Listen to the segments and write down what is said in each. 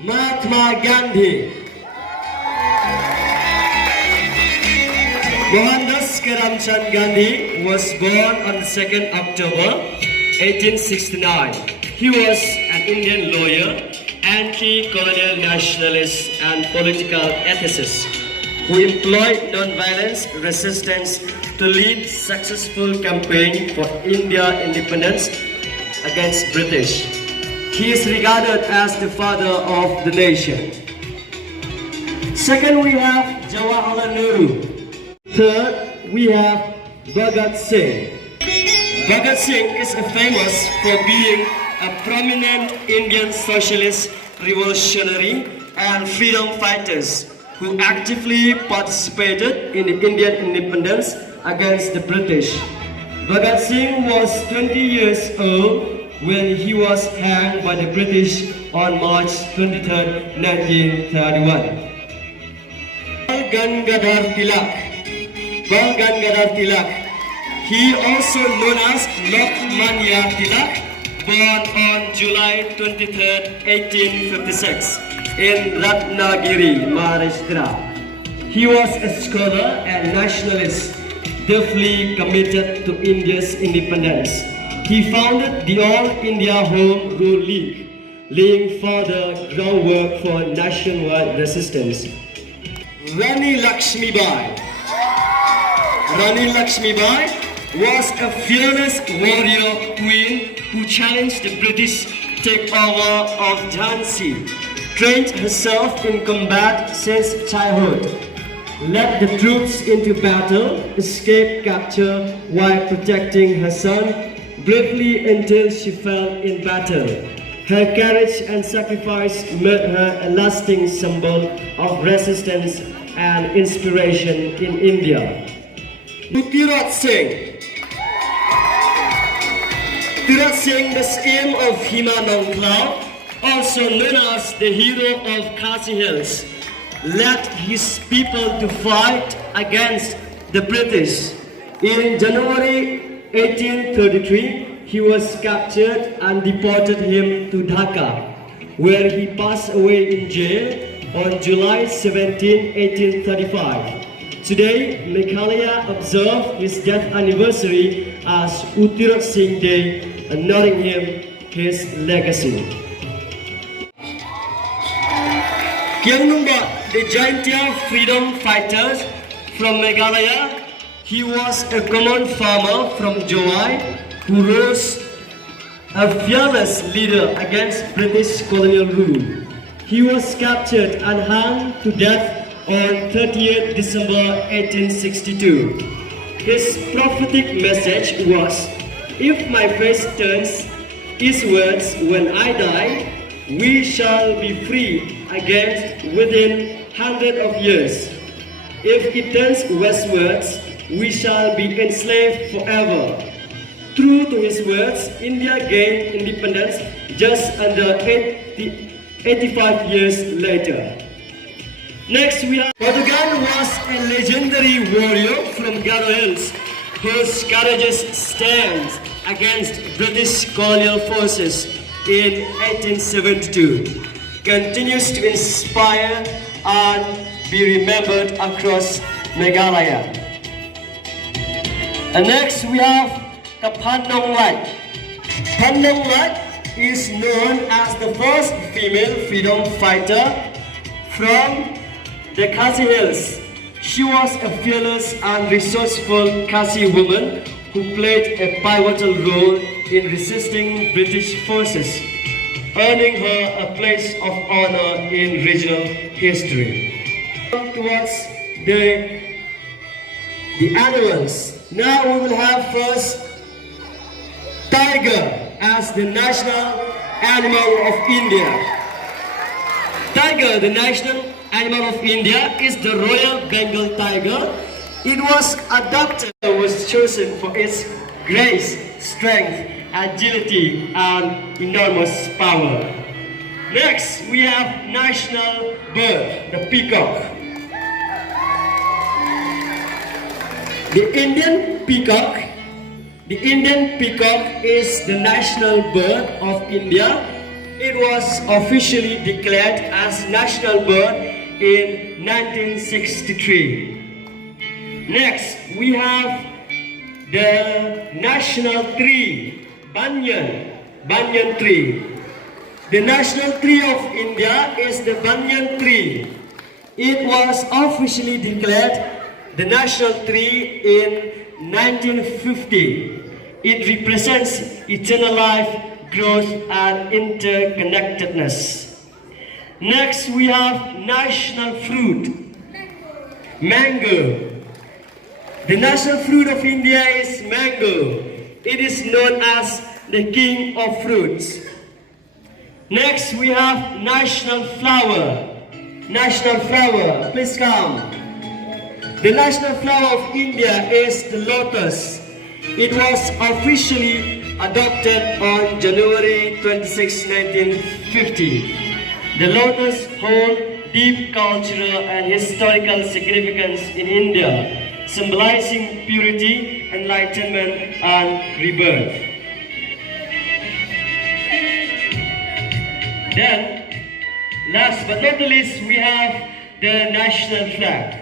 Mahatma Gandhi. Mohandas Karamchand Gandhi was born on 2nd October 1869. He was an Indian lawyer, anti-colonial nationalist and political ethicist who employed non-violence resistance to lead successful campaign for India independence against British. He is regarded as the father of the nation. Second, we have Jawaharlal Nehru. Third, we have Bhagat Singh. Bhagat Singh is famous for being a prominent Indian socialist revolutionary and freedom fighters who actively participated in the Indian independence against the British. Bhagat Singh was 20 years old when he was hanged by the British on March 23, 1931. Bal Gangadhar Tilak. He also known as Lokmanya Tilak, born on July 23, 1856 in Ratnagiri, Maharashtra. He was a scholar and nationalist, deeply committed to India's independence. He founded the All India Home Rule League, laying further groundwork for nationwide resistance. Rani Lakshmibai. Rani Lakshmibai was a fearless warrior queen who challenged the British takeover of Jhansi, trained herself in combat since childhood, led the troops into battle, escaped capture while protecting her son bravely until she fell in battle. Her courage and sacrifice made her a lasting symbol of resistance and inspiration in India. Tirat Singh. Tirat Singh, the son of Himanong Cloud, also known as the hero of Khasi Hills, led his people to fight against the British. In January 1833, he was captured and deported him to Dhaka, where he passed away in jail on July 17, 1835. Today, Meghalaya observes his death anniversary as Utirat Singh Day, honoring him his legacy. Kyamnumba, the Jaintia freedom fighters from Meghalaya, he was a common farmer from Jowai who rose a fearless leader against British colonial rule. He was captured and hung to death on 30th December 1862. His prophetic message was, "If my face turns eastwards when I die, we shall be free again within 100 of years. If it turns westwards, we shall be enslaved forever." True to his words, India gained independence just under 85 years later. Next, we have Portugal was a legendary warrior from Garo Hills whose courageous stand against British colonial forces in 1872 continues to inspire and be remembered across Meghalaya. And next, we have Kapandong Lat. Kapandong Lat is known as the first female freedom fighter from the Khasi Hills. She was a fearless and resourceful Khasi woman who played a pivotal role in resisting British forces, earning her a place of honor in regional history. Towards the animals. Now we will have first tiger as the national animal of India. Tiger, the national animal of India, is the Royal Bengal tiger. It was adopted, was chosen for its grace, strength, agility, and enormous power. Next, we have national bird, the peacock. The Indian peacock is the national bird of India. It it was officially declared as national bird in 1963. Next, we have the national tree, banyan tree. The national tree of India is the banyan tree. It was officially declared the national tree in 1950. It represents eternal life, growth, and interconnectedness. Next, we have national fruit, mango. The national fruit of India is mango. It is known as the king of fruits. Next, we have national flower. National flower, please come. The national flower of India is the lotus. It was officially adopted on January 26, 1950. The lotus holds deep cultural and historical significance in India, symbolizing purity, enlightenment, and rebirth. Then, last but not the least, we have the national flag.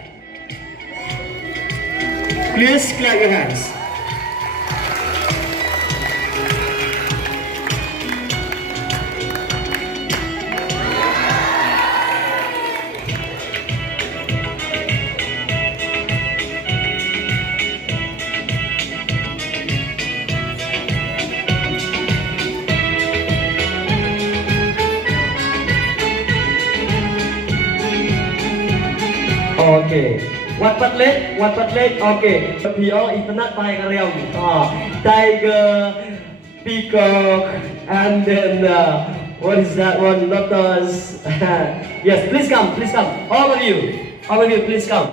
Please clap your hands. Okay. What leg? Okay. Pio internet tiger tiger, peacock, and then what is that one? Lotus. Yes, please come. All of you, please come.